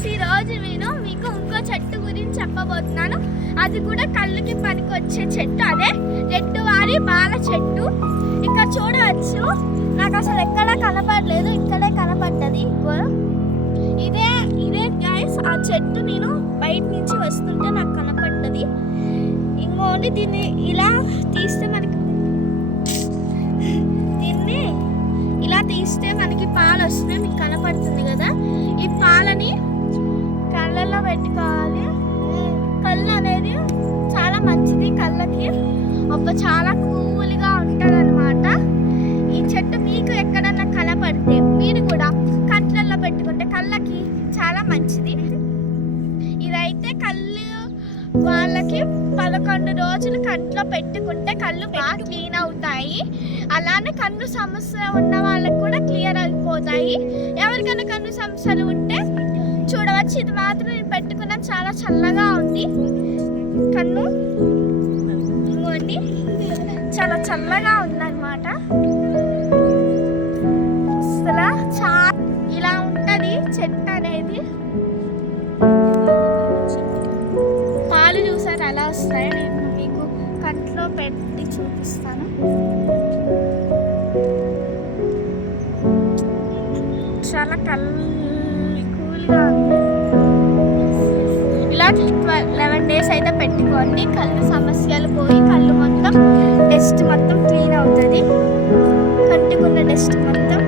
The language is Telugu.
గైస్, ఈ రోజు నేను మీకు ఇంకో చెట్టు గురించి చెప్పబోతున్నాను. అది కూడా కళ్ళుకి పనికి వచ్చే చెట్టు. అదే రెడ్ వారి బాల చెట్టు. ఇక్కడ చూడవచ్చు, నాకు అసలు ఎక్కడా కనపడలేదు, ఇక్కడే కనపడ్డది. ఇదే ఇదే గైస్ ఆ చెట్టు. నేను బయట నుంచి వస్తుంటే నాకు కనపడ్డది. ఇంకోటి దీన్ని ఇలా తీస్తే మనకి పాలు వస్తున్నాయి. మీకు కనపడుతుంది కదా, ఈ పాలని కళ్ళల్లో పెట్టుకోవాలి. కళ్ళు అనేది చాలా మంచిది కళ్ళకి, చాలా కూల్గా ఉంటుంది అనమాట. ఈ చెట్టు మీకు ఎక్కడన్నా కనపడితే మీరు కూడా కంట్లల్లో పెట్టుకుంటే కళ్ళకి చాలా మంచిది. ఇదైతే కళ్ళు వాళ్ళకి 11 రోజులు కంట్లో పెట్టుకుంటే కళ్ళు బాగా క్లీన్ అవుతాయి. అలానే కన్ను సమస్య ఉన్న వాళ్ళకి కూడా క్లియర్ అయిపోతాయి. ఎవరికైనా కన్ను సమస్యలు ఉంటే చూడవచ్చు. ఇది మాత్రం నేను పెట్టుకున్న చాలా చల్లగా ఉంది. కన్ను ఇంకోండి చాలా చల్లగా ఉందన్నమాట. అసలు ఇలా ఉంటుంది చెట్టు అనేది. పాలు చూసారు ఎలా వస్తాయో, నేను మీకు కంట్లో పెట్టి చూపిస్తాను. చాలా కూల్గా ఉంది. ఇలా 11 డేస్ అయితే పెట్టుకోండి. కళ్ళు సమస్యలు పోయి కళ్ళు మొత్తం డస్ట్ మొత్తం క్లీన్ అవుతుంది. కంటికున్న డస్ట్ మొత్తం